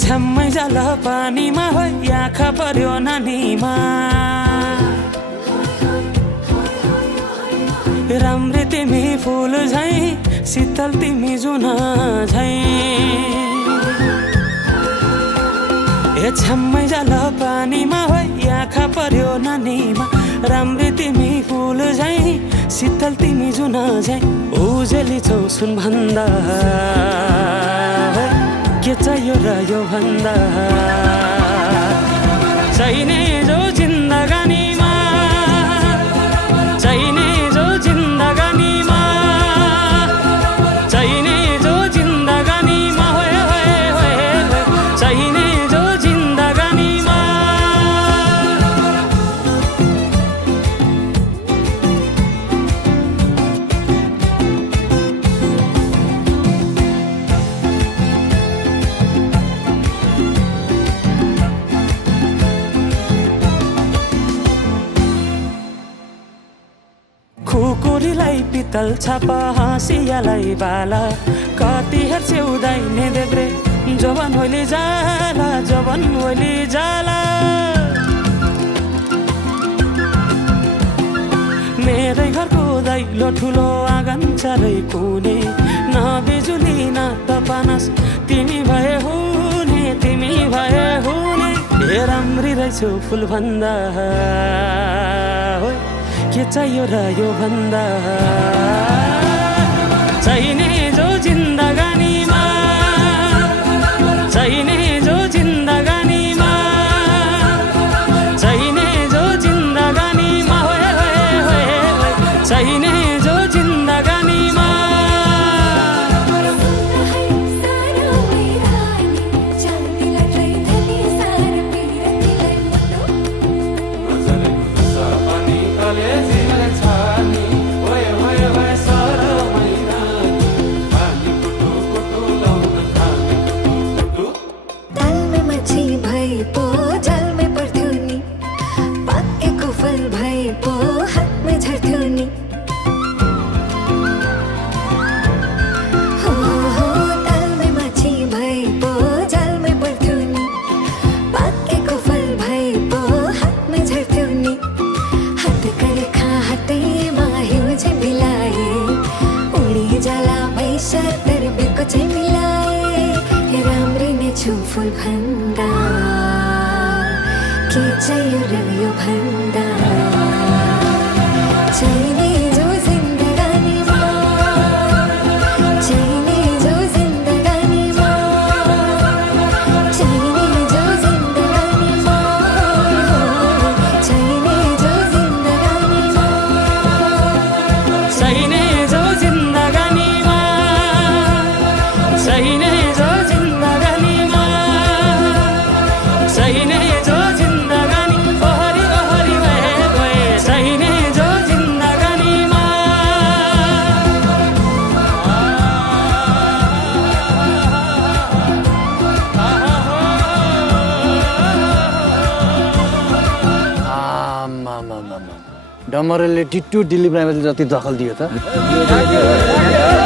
छम्मै जाल पानीमा हो आँखा पर्यो नानीमा राम्री तिमी फुल झै शीतल तिमी जुन झै छम्मै जाल पानीमा हो आँखा पर्यो नानीमा राम्री तिमी फुल झै शीतल तिमी जुन झै उजेली छौ सुन भन्दा के चाहियो र यो भन्दा चाहिने जो जिन्दगानीमा चाहिने जो जिन्दगानीमा चाहिने जो जिन्दगानीमा होए होए होए चाहिने जो जिन्दगानीमा खुकुरीलाई पितल छापा हाँसियालाई बाला कति हेर्छे उदाइने देब्रे जवान होली जाला जवान होली जाला मेरै घरको दैलो ठुलो आँगन चारै कुने न बिजुली न त पानस तिमी भए हुने तिमी भए हुने हे राम्री रहेछौ फुल भन्दा के चाहियो र यो भन्दा चाहिने जो जिन्दगानीमा चाहिने जो जिन्दगानीमा चाहिने जो जिन्दगानीमा होए होए होए चाहिने जो जिन्दगानीमा फुल भन्दा के चाहियो र यो भन्दा चाहिने जो जिन्दगानीमा चाहिने जो जिन्दगानीमा चाहिने जो जिन्दगानीमा चाहिने जो जिन्दगानीमा चाहिने जो जिन्दगानीमा चाहिने जो चाहिने जो जिन्दगानी ओहरी ओहरी भए गए चाहिने जो जिन्दगानीमा डमरेलले टिट्टु दिलीप राईमाझी जति दखल दियो त